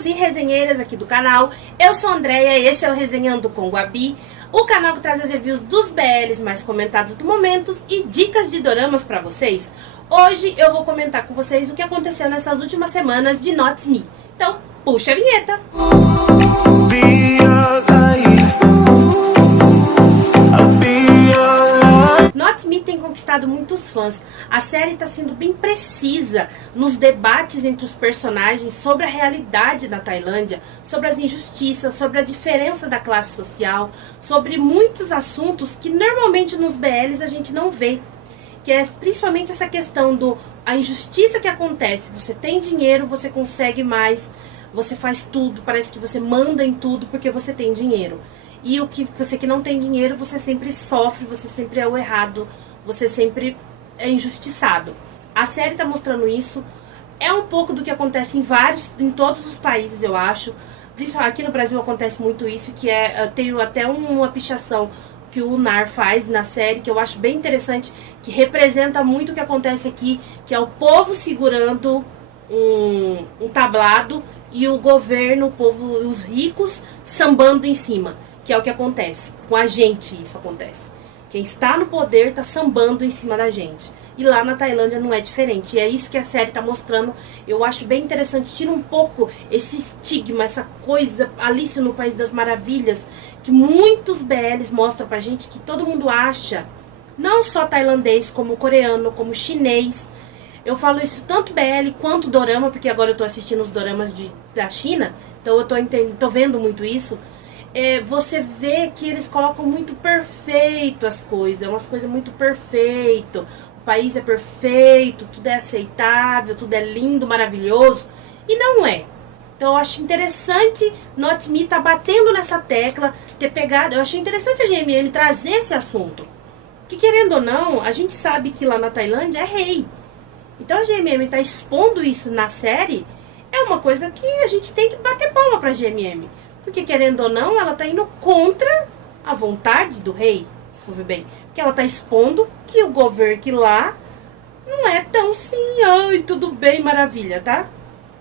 resenheiros e resenheiras aqui do canal. Eu sou a Andréia, esse é o Resenhando com Gabi, o canal que traz as reviews dos BLs mais comentados do momento e dicas de doramas pra vocês. Hoje eu vou comentar com vocês o que aconteceu nessas últimas semanas de Not Me. Então, puxa a vinheta! Not Me tem conquistado muitos fãs. A série está sendo bem precisa nos debates entre os personagens sobre a realidade da Tailândia, sobre as injustiças, sobre a diferença da classe social, sobre muitos assuntos que normalmente nos BLs a gente não vê. Que é principalmente essa questão a injustiça que acontece. Você tem dinheiro, você consegue mais, você faz tudo, parece que você manda em tudo porque você tem dinheiro. E o que você que não tem dinheiro, você sempre sofre, você sempre é o errado, você sempre é injustiçado. A série está mostrando isso. É um pouco do que acontece em todos os países, eu acho. Principalmente aqui no Brasil acontece muito isso, que tem até uma pichação que o Nar faz na série, que eu acho bem interessante, que representa muito o que acontece aqui, que é o povo segurando um tablado e o governo, o povo, os ricos sambando em cima. Que é o que acontece. Com a gente isso acontece. Quem está no poder está sambando em cima da gente. E lá na Tailândia não é diferente. E é isso que a série está mostrando. Eu acho bem interessante. Tira um pouco esse estigma, essa coisa Alice no País das Maravilhas, que muitos BLs mostram pra gente, que todo mundo acha, não só tailandês, como coreano, como chinês. Eu falo isso tanto BL quanto dorama, porque agora eu tô assistindo os doramas da China. Então eu tô vendo muito isso. Você vê que eles colocam muito perfeito as coisas, umas coisas muito perfeito, o país é perfeito, tudo é aceitável, tudo é lindo, maravilhoso, e não é. Então eu acho interessante Not Me tá batendo nessa tecla, ter pegado, eu achei interessante a GMM trazer esse assunto, que querendo ou não, a gente sabe que lá na Tailândia é rei, então a GMM tá expondo isso na série, é uma coisa que a gente tem que bater palma pra GMM. Porque, querendo ou não, ela está indo contra a vontade do rei, se for ver bem. Porque ela está expondo que o governo que lá não é tão sim, ai, tudo bem, maravilha, tá?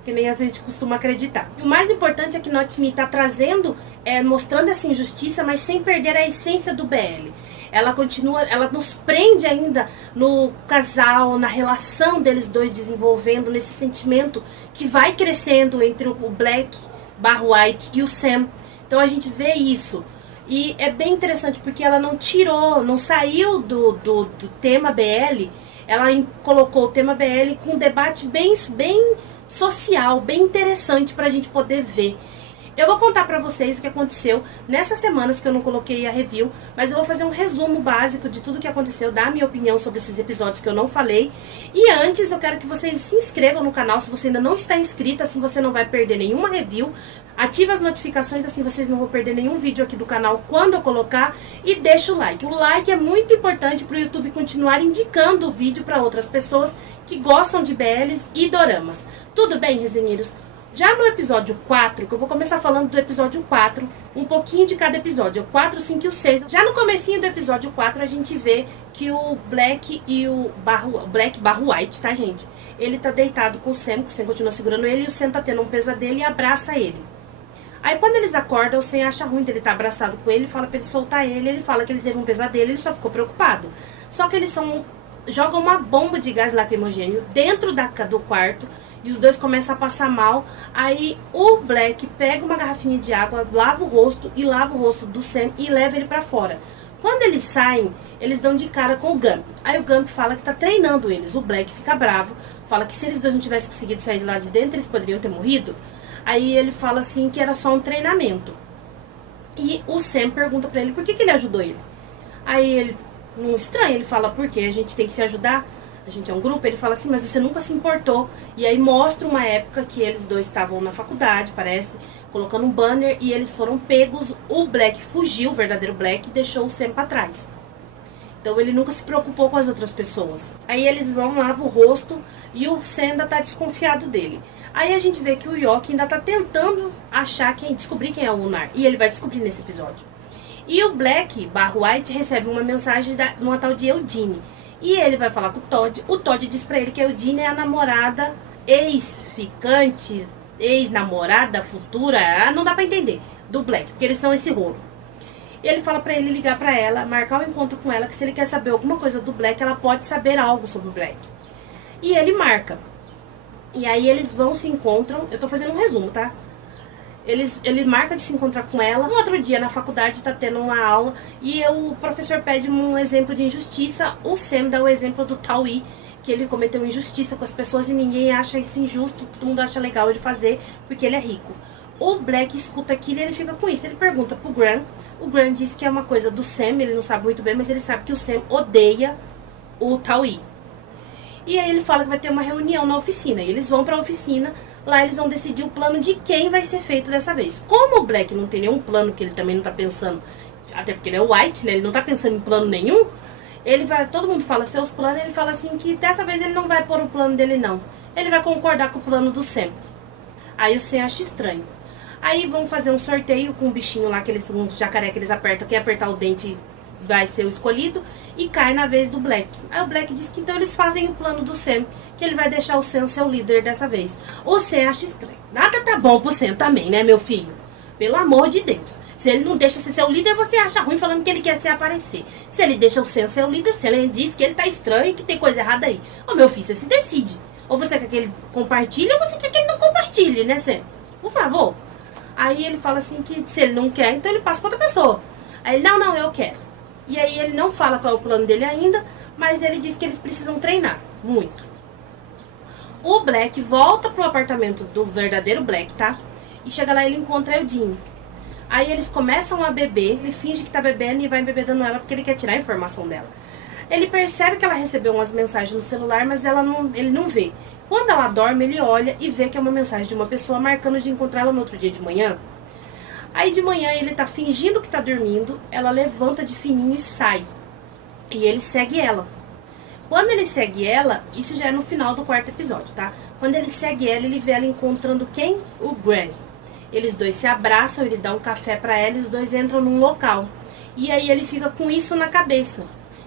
Que nem a gente costuma acreditar. E o mais importante é que Not Me está trazendo, mostrando essa injustiça, mas sem perder a essência do BL. Ela continua, ela nos prende ainda no casal, na relação deles dois desenvolvendo, nesse sentimento que vai crescendo entre o Black White e o Sam. Então a gente vê isso. E é bem interessante porque ela não saiu do tema BL. Ela colocou o tema BL com um debate bem social, bem interessante pra gente poder ver. Eu vou contar pra vocês o que aconteceu nessas semanas que eu não coloquei a review, mas eu vou fazer um resumo básico de tudo que aconteceu, dar a minha opinião sobre esses episódios que eu não falei. E antes eu quero que vocês se inscrevam no canal se você ainda não está inscrito, assim você não vai perder nenhuma review. Ative as notificações, assim vocês não vão perder nenhum vídeo aqui do canal quando eu colocar. E deixa o like. O like é muito importante para o YouTube continuar indicando o vídeo para outras pessoas que gostam de BLs e doramas. Tudo bem, resenheiros? Já no episódio 4, que eu vou começar falando do episódio 4, um pouquinho de cada episódio, o 4, o 5 e o 6. Já no comecinho do episódio 4, a gente vê que o Black e o Black White, tá, gente? Ele tá deitado com o Sam continua segurando ele, e o Sam tá tendo um pesadelo e abraça ele. Aí quando eles acordam, o Sam acha ruim de ele estar abraçado com ele, fala pra ele soltar ele fala que ele teve um pesadelo, ele só ficou preocupado. Só que eles jogam uma bomba de gás lacrimogêneo dentro do quarto, e os dois começam a passar mal. Aí o Black pega uma garrafinha de água, lava o rosto do Sam e leva ele pra fora. Quando eles saem, eles dão de cara com o Gump. Aí o Gump fala que tá treinando eles. O Black fica bravo, fala que se eles dois não tivessem conseguido sair de lá de dentro, eles poderiam ter morrido. Aí ele fala assim que era só um treinamento. E o Sam pergunta pra ele por que ele ajudou ele. Aí ele não estranha, ele fala, porque a gente tem que se ajudar. A gente é um grupo, ele fala assim, mas você nunca se importou. E aí mostra uma época que eles dois estavam na faculdade, parece, colocando um banner, e eles foram pegos. O Black fugiu, o verdadeiro Black, e deixou o Sam pra trás. Então ele nunca se preocupou com as outras pessoas. Aí eles vão, lavam o rosto, e o Sam ainda tá desconfiado dele. Aí a gente vê que o Yoki ainda tá tentando descobrir quem é o Nar. E ele vai descobrir nesse episódio. E o Black White recebe uma mensagem de uma tal de Eudine. E ele vai falar com o Todd. O Todd diz pra ele que a Eudine é a namorada ex-ficante ex-namorada, futura, não dá pra entender, do Black, porque eles são esse rolo. E ele fala pra ele ligar pra ela, marcar um encontro com ela, que se ele quer saber alguma coisa do Black, ela pode saber algo sobre o Black. E ele marca. E aí eles vão, se encontram, eu tô fazendo um resumo, tá? Ele marca de se encontrar com ela. No outro dia, na faculdade, está tendo uma aula e o professor pede um exemplo de injustiça. O Sam dá o exemplo do Taui, que ele cometeu injustiça com as pessoas e ninguém acha isso injusto. Todo mundo acha legal ele fazer porque ele é rico. O Black escuta aquilo e ele fica com isso. Ele pergunta pro Graham. O Graham diz que é uma coisa do Sam, ele não sabe muito bem, mas ele sabe que o Sam odeia o Taui. E aí ele fala que vai ter uma reunião na oficina. E eles vão para a oficina. Lá eles vão decidir o plano de quem vai ser feito dessa vez. Como o Black não tem nenhum plano, que ele também não tá pensando, até porque ele é white, né? Ele não tá pensando em plano nenhum. Ele vai, todo mundo fala seus planos, ele fala assim que dessa vez ele não vai pôr o plano dele não. Ele vai concordar com o plano do Sam. Aí o Sam acha estranho. Aí vão fazer um sorteio com um bichinho lá, aqueles um jacaré que eles apertam, quem apertar o dente vai ser o escolhido, e cai na vez do Black. Aí o Black diz que então eles fazem o plano do Sam, que ele vai deixar o Sam ser o líder dessa vez. O Sam acha estranho. Nada tá bom pro Sam também, né, meu filho? Pelo amor de Deus. Se ele não deixa você ser o líder, você acha ruim falando que ele quer se aparecer. Se ele deixa o Sam ser o líder, se ele diz que ele tá estranho e que tem coisa errada aí. Ô, meu filho, você se decide. Ou você quer que ele compartilhe, ou você quer que ele não compartilhe, né, Sam? Por favor. Aí ele fala assim que se ele não quer, então ele passa pra outra pessoa. Aí ele, não, eu quero. E aí ele não fala qual é o plano dele ainda, mas ele diz que eles precisam treinar muito. O Black volta pro apartamento do verdadeiro Black, tá? E chega lá e ele encontra a Eudine. Aí eles começam a beber, ele finge que tá bebendo e vai embebedando ela porque ele quer tirar a informação dela. Ele percebe que ela recebeu umas mensagens no celular, mas ele não vê. Quando ela dorme, ele olha e vê que é uma mensagem de uma pessoa marcando de encontrá-la no outro dia de manhã. Aí de manhã ele tá fingindo que tá dormindo, ela levanta de fininho e sai. E ele segue ela. Quando ele segue ela, isso já é no final do quarto episódio, tá? Quando ele segue ela, ele vê ela encontrando quem? O Graham. Eles dois se abraçam, ele dá um café pra ela e os dois entram num local. E aí ele fica com isso na cabeça.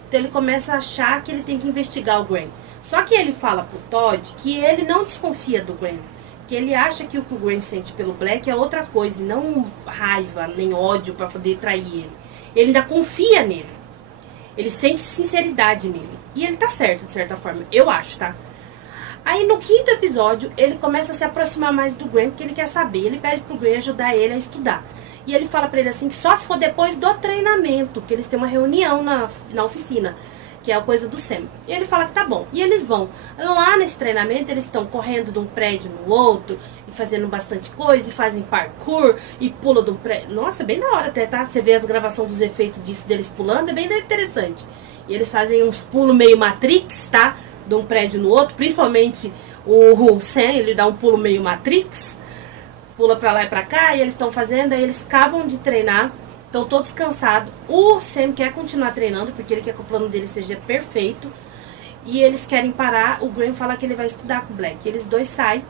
Então ele começa a achar que ele tem que investigar o Graham. Só que ele fala pro Todd que ele não desconfia do Graham. Que ele acha que o Graham sente pelo Black é outra coisa, e não raiva, nem ódio para poder trair ele. Ele ainda confia nele. Ele sente sinceridade nele. E ele tá certo, de certa forma, eu acho, tá? Aí no quinto episódio, ele começa a se aproximar mais do Graham, porque ele quer saber. Ele pede pro Graham ajudar ele a estudar. E ele fala pra ele assim, que só se for depois do treinamento, que eles têm uma reunião na oficina, que é a coisa do Sam. E ele fala que tá bom. E eles vão. Lá nesse treinamento, eles estão correndo de um prédio no outro, e fazendo bastante coisa, e fazem parkour, e pula de um prédio. Nossa, bem da hora até, tá? Você vê as gravações dos efeitos disso, deles pulando, é bem interessante. E eles fazem uns pulos meio Matrix, tá? De um prédio no outro, principalmente o Sam, ele dá um pulo meio Matrix, pula pra lá e pra cá, e eles estão fazendo, aí eles acabam de treinar, estão todos cansados. O Sam quer continuar treinando, porque ele quer que o plano dele seja perfeito. E eles querem parar. O Graham fala que ele vai estudar com o Black. Eles dois saem.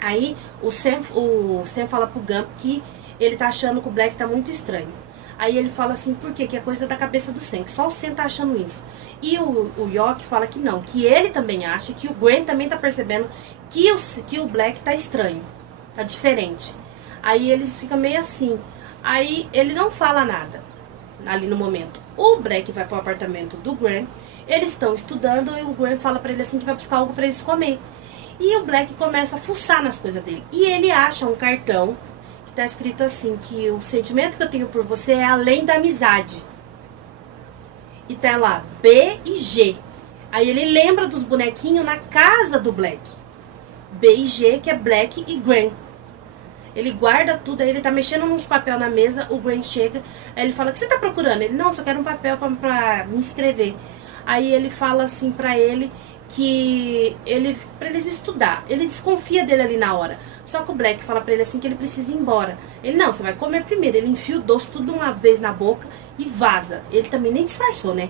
Aí o Sam fala pro Gump que ele tá achando que o Black tá muito estranho. Aí ele fala assim, por quê? Que é coisa da cabeça do Sam, que só o Sam tá achando isso. E o York fala que não, que ele também acha, que o Graham também tá percebendo que o Black tá estranho, tá diferente. Aí eles ficam meio assim. Aí ele não fala nada ali no momento. O Black vai pro apartamento do Graham. Eles estão estudando e o Graham fala pra ele assim que vai buscar algo pra eles comer. E o Black começa a fuçar nas coisas dele. E ele acha um cartão que tá escrito assim, que o sentimento que eu tenho por você é além da amizade. E tá lá B e G. Aí ele lembra dos bonequinhos na casa do Black. B e G, que é Black e Graham. Ele guarda tudo, aí ele tá mexendo nos papel na mesa, o Graham chega, aí ele fala, o que você tá procurando? Ele, não, só quero um papel pra me inscrever. Aí ele fala assim pra ele, que pra eles estudar, ele desconfia dele ali na hora. Só que o Black fala pra ele assim que ele precisa ir embora. Ele, não, você vai comer primeiro. Ele enfia o doce tudo uma vez na boca e vaza. Ele também nem disfarçou, né?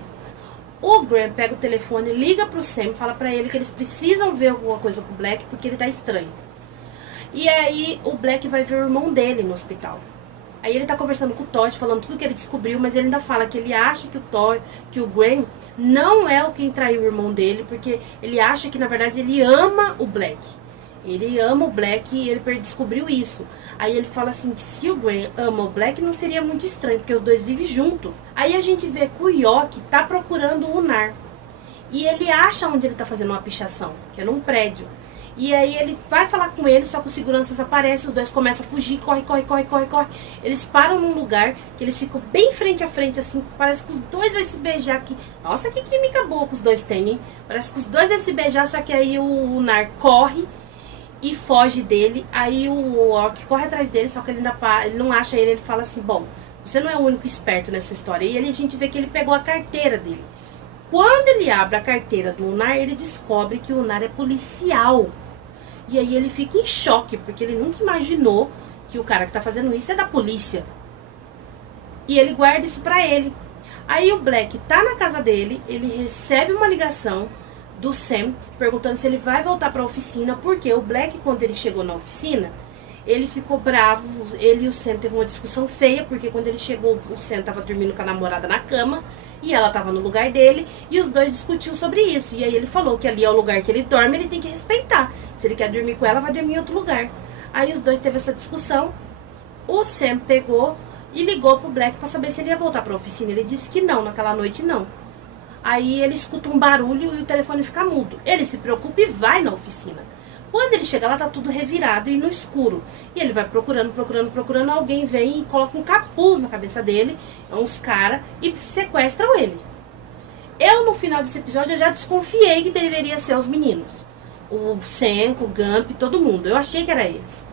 O Graham pega o telefone, liga pro Sam e fala pra ele que eles precisam ver alguma coisa com o Black, porque ele tá estranho. E aí o Black vai ver o irmão dele no hospital. Aí ele tá conversando com o Todd, falando tudo que ele descobriu, mas ele ainda fala que ele acha que o Graham não é o quem traiu o irmão dele, porque ele acha que na verdade ele ama o Black. Ele ama o Black e ele descobriu isso. Aí ele fala assim que se o Graham ama o Black não seria muito estranho, porque os dois vivem junto. Aí a gente vê que o York tá procurando o Nar. E ele acha onde ele tá fazendo uma pichação, que é num prédio. E aí ele vai falar com ele, só que os seguranças aparecem, os dois começam a fugir, corre. Eles param num lugar que eles ficam bem frente a frente, assim, parece que os dois vão se beijar aqui. Nossa, que química boa que os dois têm, hein? Parece que os dois vão se beijar, só que aí o Nar corre e foge dele. Aí o York corre atrás dele, só que ele não acha ele fala assim, bom, você não é o único esperto nessa história. E aí a gente vê que ele pegou a carteira dele. Quando ele abre a carteira do Nar, ele descobre que o Nar é policial. E aí ele fica em choque, porque ele nunca imaginou que o cara que tá fazendo isso é da polícia. E ele guarda isso pra ele. Aí o Black tá na casa dele, ele recebe uma ligação do Sam, perguntando se ele vai voltar pra oficina, porque o Black, quando ele chegou na oficina, ele ficou bravo, ele e o Sam teve uma discussão feia, porque quando ele chegou, o Sam tava dormindo com a namorada na cama, e ela tava no lugar dele, e os dois discutiam sobre isso. E aí ele falou que ali é o lugar que ele dorme, ele tem que respeitar. Se ele quer dormir com ela, vai dormir em outro lugar. Aí os dois teve essa discussão, o Sam pegou e ligou pro Black pra saber se ele ia voltar pra oficina. Ele disse que não, naquela noite não. Aí ele escuta um barulho e o telefone fica mudo. Ele se preocupa e vai na oficina. Quando ele chega lá, tá tudo revirado e no escuro. E ele vai procurando. Alguém vem e coloca um capuz na cabeça dele, uns caras, e sequestram ele. Eu, no final desse episódio, eu já desconfiei que deveria ser os meninos. O Senko, o Gump, todo mundo. Eu achei que era eles.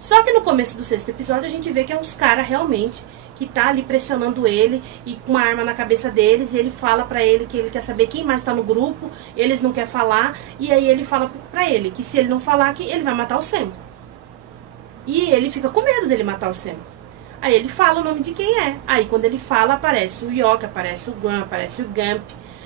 Só que no começo do sexto episódio, a gente vê que é uns caras realmente que tá ali pressionando ele e com uma arma na cabeça deles, e ele fala pra ele que ele quer saber quem mais tá no grupo, eles não querem falar, e aí ele fala pra ele que se ele não falar, que ele vai matar o Sam. E ele fica com medo dele matar o Sam. Aí ele fala o nome de quem é. Aí quando ele fala, aparece o York, aparece o Graham, aparece o Gump.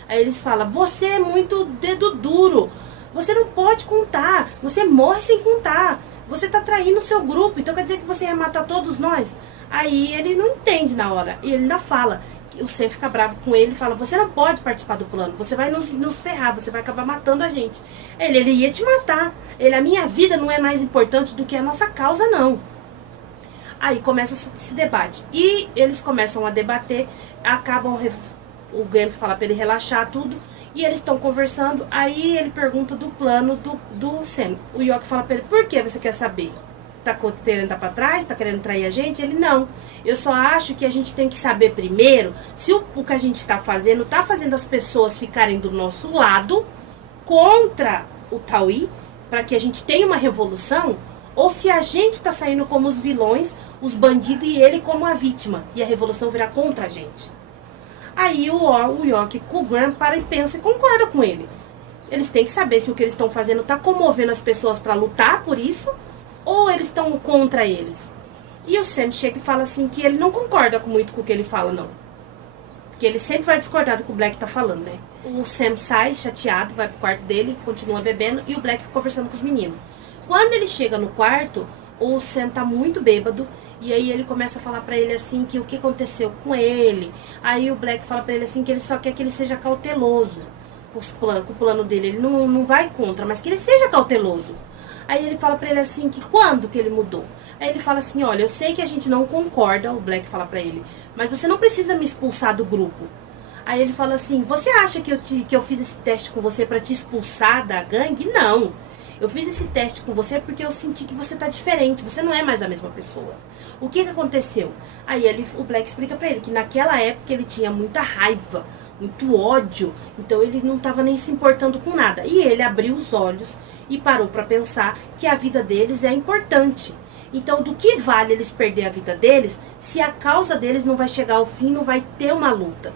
Aí eles falam, você é muito dedo duro, você não pode contar, você morre sem contar, você tá traindo o seu grupo, então quer dizer que você ia matar todos nós? Aí ele não entende na hora, e ele ainda fala, o Sam fica bravo com ele e fala, você não pode participar do plano, você vai nos ferrar, você vai acabar matando a gente. Ele ia te matar, a minha vida não é mais importante do que a nossa causa, não. Aí começa esse debate, e eles começam a debater, o Gump fala pra ele relaxar tudo, e eles estão conversando, aí ele pergunta do plano do Sam. O York fala pra ele, por que você quer saber? Tá querendo dar pra trás? Tá querendo trair a gente? Ele, não. Eu só acho que a gente tem que saber primeiro se o que a gente tá fazendo as pessoas ficarem do nosso lado contra o Tauí, para que a gente tenha uma revolução, ou se a gente tá saindo como os vilões, os bandidos e ele como a vítima, e a revolução virá contra a gente. Aí o York com o Graham para e pensa e concorda com ele. Eles têm que saber se o que eles estão fazendo tá comovendo as pessoas para lutar por isso, ou eles estão contra eles. E o Sam chega e fala assim que ele não concorda muito com o que ele fala, não. Porque ele sempre vai discordar do que o Black tá falando, né? O Sam sai chateado, vai pro quarto dele, continua bebendo, e o Black fica conversando com os meninos. Quando ele chega no quarto, o Sam tá muito bêbado, e aí ele começa a falar pra ele assim que o que aconteceu com ele. Aí o Black fala pra ele assim que ele só quer que ele seja cauteloso com o plano dele. Ele não vai contra, mas que ele seja cauteloso. Aí ele fala pra ele assim que quando que ele mudou? Aí ele fala assim, olha, eu sei que a gente não concorda, o Black fala pra ele, mas você não precisa me expulsar do grupo. Aí ele fala assim, você acha que eu fiz esse teste com você pra te expulsar da gangue? Não. Eu fiz esse teste com você porque eu senti que você tá diferente, você não é mais a mesma pessoa. O que aconteceu? Aí o Black explica pra ele que naquela época ele tinha muita raiva, muito ódio, então ele não estava nem se importando com nada. E ele abriu os olhos e parou para pensar que a vida deles é importante. Então, do que vale eles perder a vida deles se a causa deles não vai chegar ao fim, não vai ter uma luta?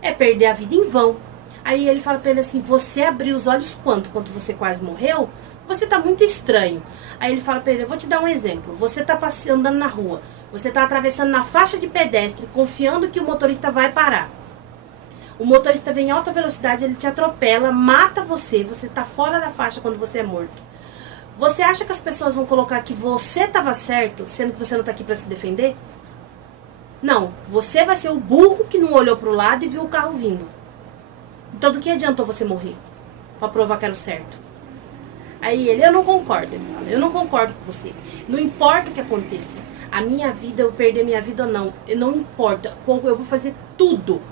É perder a vida em vão. Aí ele fala para ele assim, você abriu os olhos quando você quase morreu? Você tá muito estranho. Aí ele fala pra ele, eu vou te dar um exemplo. Você tá andando na rua, você tá atravessando na faixa de pedestre, confiando que o motorista vai parar. O motorista vem em alta velocidade, ele te atropela, mata você tá fora da faixa quando você é morto. Você acha que as pessoas vão colocar que você tava certo, sendo que você não tá aqui pra se defender? Não, você vai ser o burro que não olhou pro lado e viu o carro vindo. Então do que adiantou você morrer? Pra provar que era o certo. Aí ele, eu não concordo, ele fala, eu não concordo com você. Não importa o que aconteça. A minha vida, eu perder minha vida ou não, não importa. Eu vou fazer tudo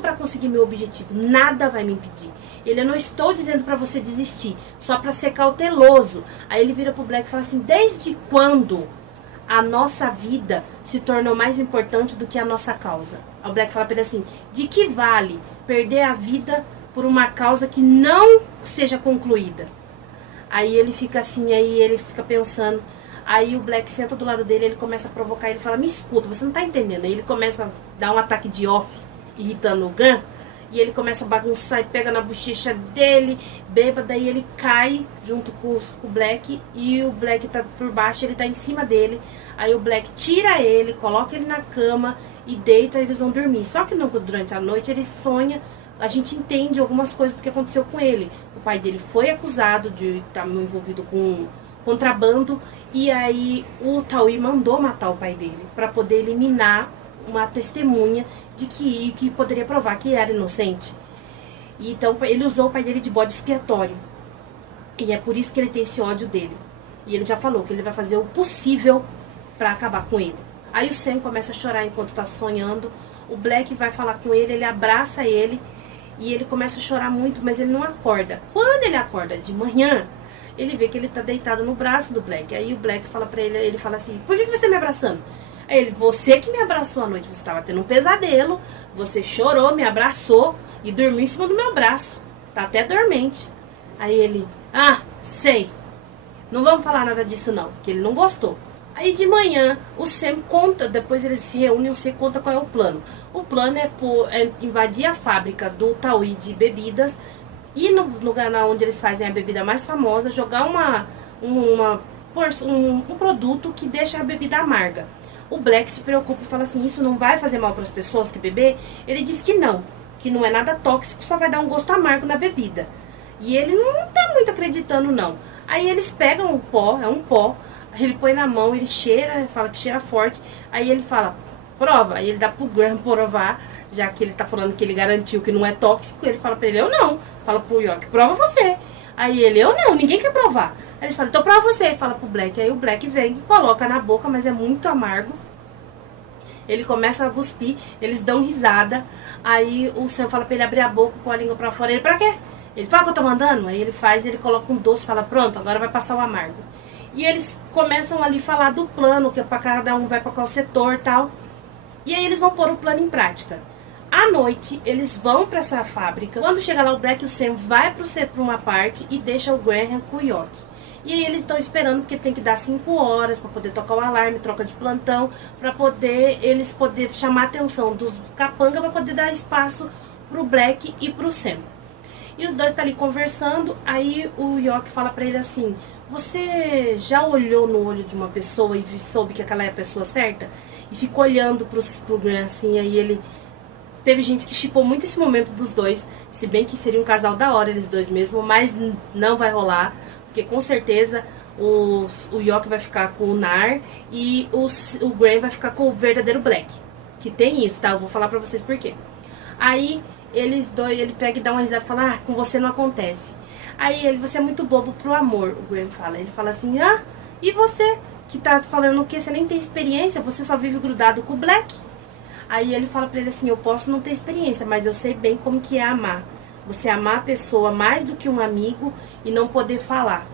para conseguir meu objetivo. Nada vai me impedir. Ele, eu não estou dizendo para você desistir, só para ser cauteloso. Aí ele vira pro Black e fala assim, desde quando a nossa vida se tornou mais importante do que a nossa causa? Aí o Black fala para ele assim, de que vale perder a vida por uma causa que não seja concluída? Aí ele fica assim, aí ele fica pensando. Aí o Black senta do lado dele, ele começa a provocar, ele fala, me escuta, você não tá entendendo. Aí ele começa a dar um ataque de off, irritando o Gun, e ele começa a bagunçar e pega na bochecha dele, bêbado, daí ele cai junto com o Black, e o Black tá por baixo, ele tá em cima dele. Aí o Black tira ele, coloca ele na cama e deita, eles vão dormir. Só que durante a noite ele sonha, a gente entende algumas coisas do que aconteceu com ele. O pai dele foi acusado de estar envolvido com contrabando, e aí o Tauí mandou matar o pai dele para poder eliminar uma testemunha de que poderia provar que era inocente. E então ele usou o pai dele de bode expiatório. E é por isso que ele tem esse ódio dele. E ele já falou que ele vai fazer o possível para acabar com ele. Aí o Sam começa a chorar enquanto tá sonhando. O Black vai falar com ele, ele abraça ele e ele começa a chorar muito, mas ele não acorda. Quando ele acorda de manhã, ele vê que ele tá deitado no braço do Black. Aí o Black fala pra ele, ele fala assim, por que você tá me abraçando? Aí ele, você que me abraçou à noite, você tava tendo um pesadelo, você chorou, me abraçou e dormiu em cima do meu braço. Tá até dormente. Aí ele, sei. Não vamos falar nada disso não, que ele não gostou. Aí de manhã, o Sam conta, depois eles se reúnem, o Sam conta qual é o plano. O plano é invadir a fábrica do Tauí de bebidas, ir no lugar onde eles fazem a bebida mais famosa, jogar um produto que deixa a bebida amarga. O Black se preocupa e fala assim, isso não vai fazer mal para as pessoas que beber? Ele diz que não é nada tóxico, só vai dar um gosto amargo na bebida. E ele não tá muito acreditando não. Aí eles pegam o pó, é um pó, ele põe na mão, ele cheira, fala que cheira forte, aí ele fala, prova, aí ele dá pro Graham provar, já que ele tá falando que ele garantiu que não é tóxico, ele fala pra ele, eu não. Fala pro York, prova você. Aí ele, eu não, ninguém quer provar. Aí ele fala, então prova você. Fala pro Black. Aí o Black vem e coloca na boca, mas é muito amargo. Ele começa a cuspir, eles dão risada. Aí o Sam fala pra ele abrir a boca, pôr a língua pra fora. Ele, pra quê? Ele fala que eu tô mandando. Aí ele faz, ele coloca um doce, fala, pronto, agora vai passar o amargo. E eles começam ali a falar do plano, que é pra cada um vai pra qual setor e tal. E aí eles vão pôr o plano em prática. À noite, eles vão pra essa fábrica. Quando chega lá o Black, o Sam vai pra uma parte e deixa o Graham com o York. E aí eles estão esperando, porque tem que dar 5 horas para poder tocar o alarme, troca de plantão, para eles poder chamar a atenção dos capanga, para poder dar espaço pro Black e pro Sam. E os dois estão ali conversando, aí o York fala para ele assim, você já olhou no olho de uma pessoa e soube que aquela é a pessoa certa? E ficou olhando pro Graham assim, aí ele... Teve gente que shippou muito esse momento dos dois, se bem que seria um casal da hora eles dois mesmo, mas não vai rolar, porque com certeza o York vai ficar com o Nar e o Graham vai ficar com o verdadeiro Black. Que tem isso, tá? Eu vou falar pra vocês por quê. Aí ele pega e dá uma risada e fala, com você não acontece. Aí ele, você é muito bobo pro amor, o Graham fala. Ele fala assim, e você que tá falando o quê? Você nem tem experiência, você só vive grudado com o Black. Aí ele fala pra ele assim, eu posso não ter experiência, mas eu sei bem como que é amar. Você amar a pessoa mais do que um amigo e não poder falar.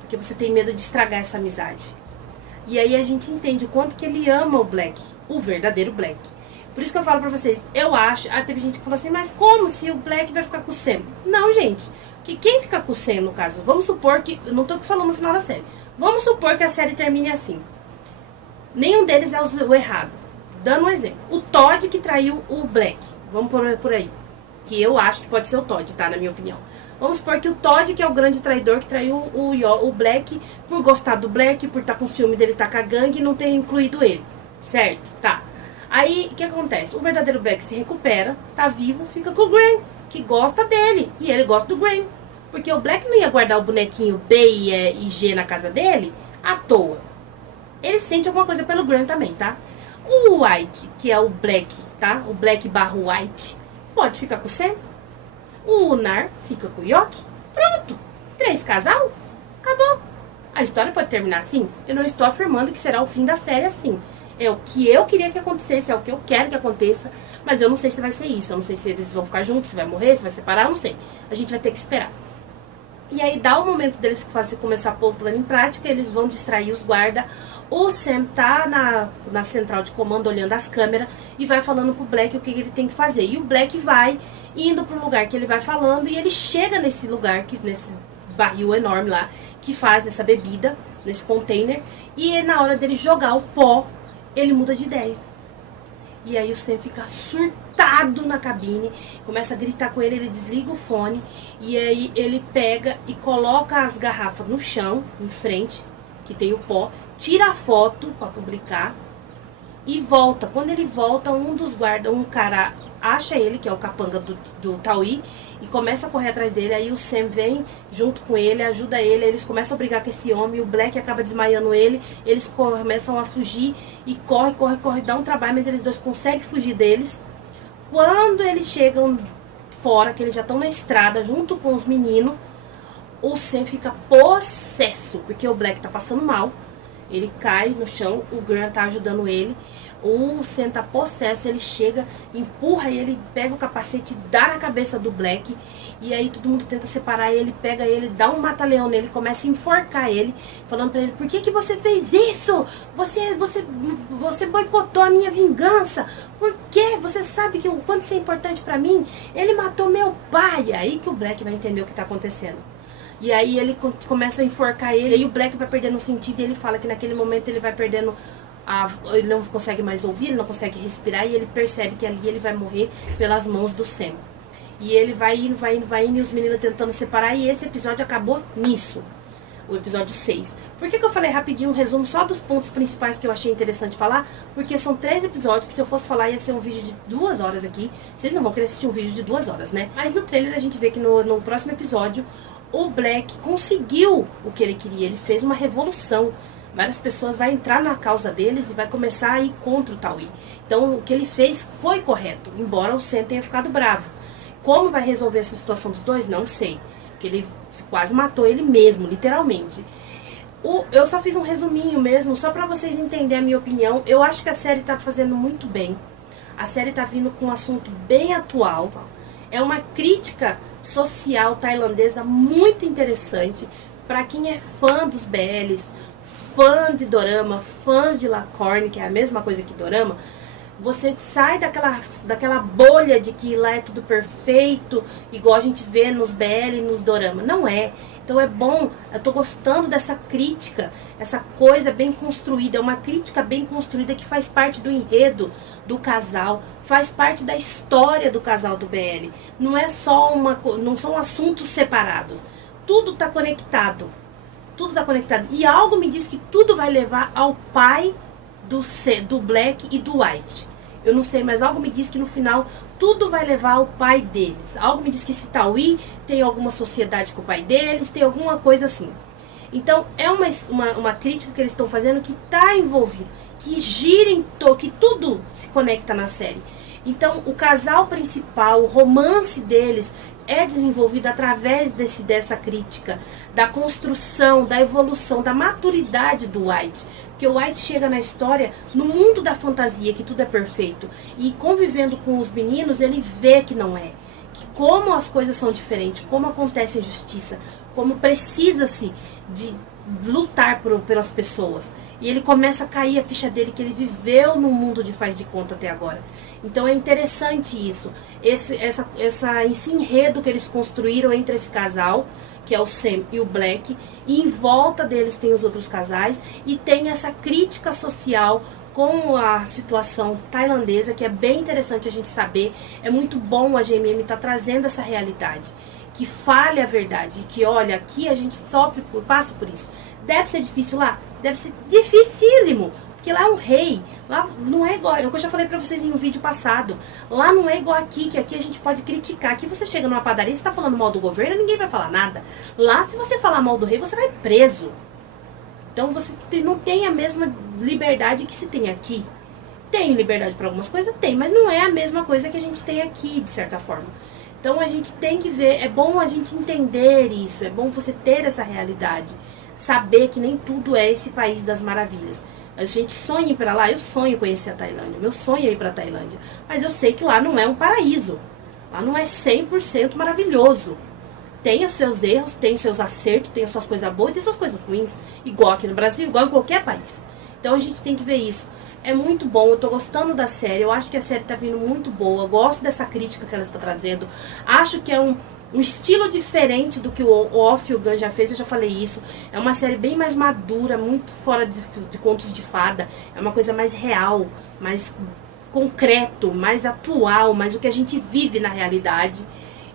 Porque você tem medo de estragar essa amizade. E aí a gente entende o quanto que ele ama o Black, o verdadeiro Black. Por isso que eu falo pra vocês, eu acho... teve gente que falou assim, mas como se o Black vai ficar com o Sam? Não, gente. Que quem fica com o Sam, no caso, vamos supor que... Eu não tô falando no final da série. Vamos supor que a série termine assim. Nenhum deles é o errado. Dando um exemplo. O Todd que traiu o Black. Vamos por aí. Que eu acho que pode ser o Todd, tá? Na minha opinião. Vamos supor que o Todd, que é o grande traidor, que traiu o Black, por gostar do Black, por estar com ciúme dele, estar com a gangue e não ter incluído ele. Certo? Tá. Aí, o que acontece? O verdadeiro Black se recupera, tá vivo, fica com o Graham, que gosta dele. E ele gosta do Graham. Porque o Black não ia guardar o bonequinho B e G na casa dele à toa. Ele sente alguma coisa pelo Graham também, tá? O White, que é o Black, tá? O Black barra White, pode ficar com o Sam. O Nar fica com o York. Pronto. 3 casal. Acabou. A história pode terminar assim? Eu não estou afirmando que será o fim da série assim. É o que eu queria que acontecesse, é o que eu quero que aconteça, mas eu não sei se vai ser isso. Eu não sei se eles vão ficar juntos, se vai morrer, se vai separar, eu não sei. A gente vai ter que esperar. E aí dá o momento deles começar a pôr o plano em prática, eles vão distrair os guardas. O Sam tá na central de comando olhando as câmeras e vai falando pro Black o que ele tem que fazer. E o Black vai indo pro lugar que ele vai falando e ele chega nesse lugar, nesse barril enorme lá, que faz essa bebida, nesse container. E na hora dele jogar o pó, ele muda de ideia. E aí o Sam fica surtado na cabine, começa a gritar com ele, ele desliga o fone. E aí ele pega e coloca as garrafas no chão, em frente, que tem o pó, tira a foto para publicar e volta. Quando ele volta, um dos guardas, um cara acha ele, que é o capanga do Taui, e começa a correr atrás dele. Aí o Sam vem junto com ele, ajuda ele, eles começam a brigar com esse homem, o Black acaba desmaiando ele, eles começam a fugir e corre, dá um trabalho, mas eles dois conseguem fugir deles. Quando eles chegam fora, que eles já estão na estrada junto com os meninos, o Sam fica possesso, porque o Black tá passando mal. Ele cai no chão, o Grant tá ajudando ele. O Sam tá possesso, ele chega, empurra ele, pega o capacete e dá na cabeça do Black. E aí todo mundo tenta separar ele, pega ele, dá um mata-leão nele, começa a enforcar ele, falando pra ele: por que você fez isso? Você boicotou a minha vingança. Por quê? Você sabe que o quanto isso é importante pra mim? Ele matou meu pai. É aí que o Black vai entender o que tá acontecendo. E aí ele começa a enforcar ele, e aí o Black vai perdendo o sentido, e ele fala que naquele momento ele vai perdendo ele não consegue mais ouvir, ele não consegue respirar, e ele percebe que ali ele vai morrer pelas mãos do Sam. E ele vai indo, e os meninos tentando separar, e esse episódio acabou nisso. O episódio 6. Por que eu falei rapidinho um resumo só dos pontos principais que eu achei interessante falar? Porque são 3 episódios que, se eu fosse falar, ia ser um vídeo de 2 horas aqui. Vocês não vão querer assistir um vídeo de 2 horas, né? Mas no trailer a gente vê que no próximo episódio o Black conseguiu o que ele queria. Ele fez uma revolução. Várias pessoas vão entrar na causa deles e vai começar a ir contra o Taui. Então o que ele fez foi correto, embora o Sam tenha ficado bravo. Como vai resolver essa situação dos dois? Não sei. Porque ele quase matou ele mesmo, literalmente. Eu só fiz um resuminho mesmo, só pra vocês entenderem a minha opinião. Eu acho que a série tá fazendo muito bem. A série tá vindo com um assunto bem atual. É uma crítica social tailandesa muito interessante. Pra quem é fã dos BLs, fã de dorama, fãs de Lacorne, que é a mesma coisa que dorama, você sai daquela bolha de que lá é tudo perfeito, igual a gente vê nos BL e nos dorama. Não é. Então é bom, eu tô gostando dessa crítica, essa coisa bem construída, é uma crítica bem construída que faz parte do enredo do casal, faz parte da história do casal do BL. Não é só não são assuntos separados. Tudo tá conectado. Tudo tá conectado. E algo me diz que tudo vai levar ao pai do Black e do White. Eu não sei, mas algo me diz que no final tudo vai levar ao pai deles. Algo me diz que esse Taui tem alguma sociedade com o pai deles, tem alguma coisa assim. Então é uma crítica que eles estão fazendo que está envolvido, que gira em que tudo se conecta na série. Então o casal principal, o romance deles é desenvolvido através dessa crítica, da construção, da evolução, da maturidade do White. Porque o White chega na história no mundo da fantasia, que tudo é perfeito. E convivendo com os meninos, ele vê que não é. Que como as coisas são diferentes, como acontece a injustiça, como precisa-se de lutar pelas pessoas. E ele começa a cair a ficha dele, que ele viveu no mundo de faz de conta até agora. Então é interessante isso. Esse enredo que eles construíram entre esse casal, que é o Sam e o Black, e em volta deles tem os outros casais, e tem essa crítica social com a situação tailandesa, que é bem interessante a gente saber. É muito bom a GMM estar trazendo essa realidade, que fale a verdade, e que olha, aqui a gente passa por isso. Deve ser difícil lá? Deve ser dificílimo, porque lá é um rei, lá não é igual, eu já falei pra vocês em um vídeo passado, lá não é igual aqui, que aqui a gente pode criticar. Aqui você chega numa padaria, você tá falando mal do governo, ninguém vai falar nada. Lá, se você falar mal do rei, você vai preso. Então você não tem a mesma liberdade que se tem aqui. Tem liberdade para algumas coisas? Tem, mas não é a mesma coisa que a gente tem aqui, de certa forma. Então a gente tem que ver, é bom a gente entender isso, é bom você ter essa realidade, saber que nem tudo é esse país das maravilhas. A gente sonha em ir pra lá, eu sonho em conhecer a Tailândia, meu sonho é ir pra Tailândia, mas eu sei que lá não é um paraíso, lá não é 100% maravilhoso. Tem os seus erros, tem os seus acertos, tem as suas coisas boas e tem as suas coisas ruins, igual aqui no Brasil, igual em qualquer país. Então a gente tem que ver isso. É muito bom, eu tô gostando da série, eu acho que a série tá vindo muito boa, eu gosto dessa crítica que ela está trazendo, acho que é um estilo diferente do que o Off e o Gun já fez, eu já falei isso, é uma série bem mais madura, muito fora de contos de fada, é uma coisa mais real, mais concreto, mais atual, mais o que a gente vive na realidade.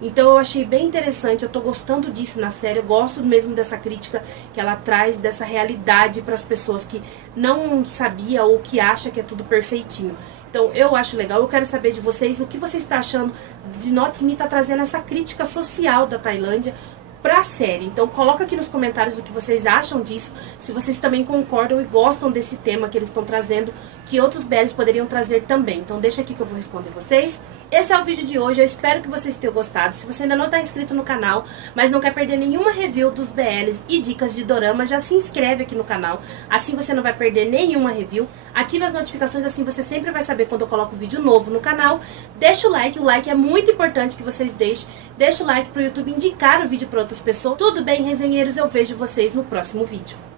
Então eu achei bem interessante, eu tô gostando disso na série, eu gosto mesmo dessa crítica que ela traz, dessa realidade para as pessoas que não sabia ou que acha que é tudo perfeitinho. Então eu acho legal, eu quero saber de vocês o que vocês estão achando de Not Me tá trazendo essa crítica social da Tailândia pra série. Então coloca aqui nos comentários o que vocês acham disso, se vocês também concordam e gostam desse tema que eles estão trazendo, que outros BLs poderiam trazer também. Então deixa aqui que eu vou responder vocês. Esse é o vídeo de hoje, eu espero que vocês tenham gostado. Se você ainda não está inscrito no canal, mas não quer perder nenhuma review dos BLs e dicas de dorama, já se inscreve aqui no canal, assim você não vai perder nenhuma review. Ative as notificações, assim você sempre vai saber quando eu coloco vídeo novo no canal. Deixa o like é muito importante que vocês deixem. Deixa o like para o YouTube indicar o vídeo para outras pessoas. Tudo bem, resenheiros? Eu vejo vocês no próximo vídeo.